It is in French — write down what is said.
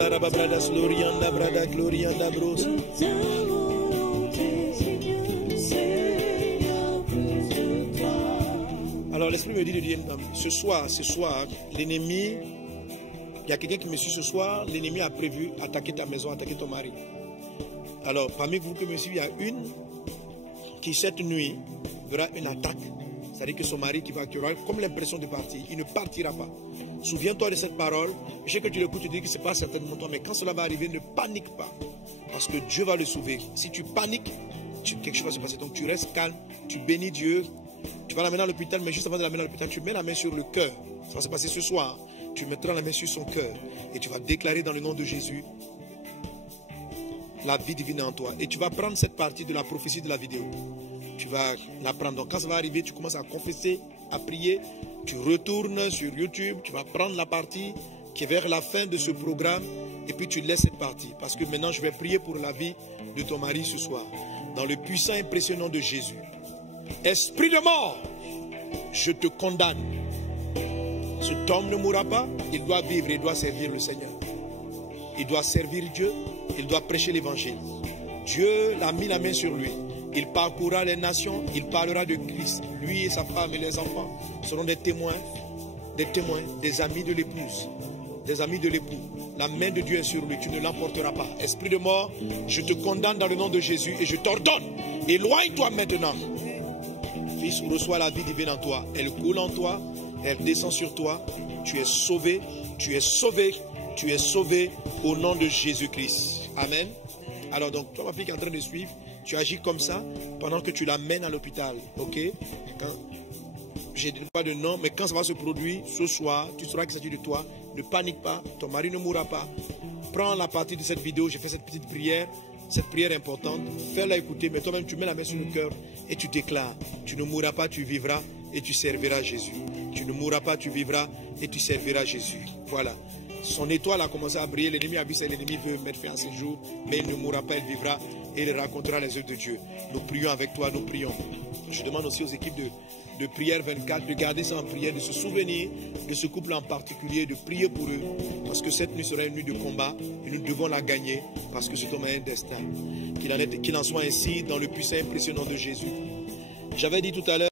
Alors l'Esprit me dit de dire, ce soir, l'ennemi, il y a quelqu'un qui me suit ce soir, l'ennemi a prévu attaquer ta maison, attaquer ton mari. Alors parmi vous qui me suivez, il y a une qui cette nuit verra une attaque. C'est-à-dire que son mari qui aura comme l'impression de partir, il ne partira pas. Souviens-toi de cette parole. Je sais que tu l'écoutes, tu dis que ce n'est pas certainement toi, mais quand cela va arriver, ne panique pas. Parce que Dieu va le sauver. Si tu paniques, quelque chose va se passer. Donc tu restes calme, tu bénis Dieu. Tu vas l'amener à l'hôpital, mais juste avant de l'amener à l'hôpital, tu mets la main sur le cœur. Ça va se passer ce soir. Tu mettras la main sur son cœur et tu vas déclarer dans le nom de Jésus la vie divine en toi. Et tu vas prendre cette partie de la prophétie de la vidéo. Tu vas la prendre. Donc quand ça va arriver, tu commences à confesser, à prier. Tu retournes sur YouTube, tu vas prendre la partie qui est vers la fin de ce programme et puis tu laisses cette partie. Parce que maintenant, je vais prier pour la vie de ton mari ce soir. Dans le puissant et impressionnant de Jésus. Esprit de mort, je te condamne. Cet homme ne mourra pas, il doit vivre, il doit servir le Seigneur. Il doit servir Dieu, il doit prêcher l'évangile. Dieu a mis la main sur lui. Il parcourra les nations, il parlera de Christ. Lui et sa femme et les enfants seront des témoins, des amis de l'épouse, des amis de l'époux. La main de Dieu est sur lui, tu ne l'emporteras pas. Esprit de mort, je te condamne dans le nom de Jésus et je t'ordonne, éloigne-toi maintenant. Fils, reçois la vie divine en toi. Elle coule en toi, elle descend sur toi. Tu es sauvé, tu es sauvé, tu es sauvé au nom de Jésus-Christ. Amen. Alors donc, toi ma fille qui est en train de suivre, tu agis comme ça pendant que tu l'amènes à l'hôpital. Ok? Je ne dis pas de nom, mais quand ça va se produire ce soir, tu sauras qu'il s'agit de toi. Ne panique pas, ton mari ne mourra pas. Prends la partie de cette vidéo, j'ai fait cette petite prière. Cette prière importante, fais-la écouter, mais toi-même tu mets la main sur le cœur et tu déclares, tu ne mourras pas, tu vivras et tu serviras Jésus. Tu ne mourras pas, tu vivras et tu serviras Jésus. Voilà. Son étoile a commencé à briller, l'ennemi a vu ça, l'ennemi veut mettre fin à ce jour, mais il ne mourra pas, il vivra et il racontera les œuvres de Dieu. Nous prions avec toi, nous prions. Je demande aussi aux équipes de prière 24 de garder ça en prière, de se souvenir de ce couple en particulier, de prier pour eux, parce que cette nuit sera une nuit de combat et nous devons la gagner, parce que cet homme a un destin. Qu'il en soit ainsi dans le puissant et impressionnant de Jésus. J'avais dit tout à l'heure,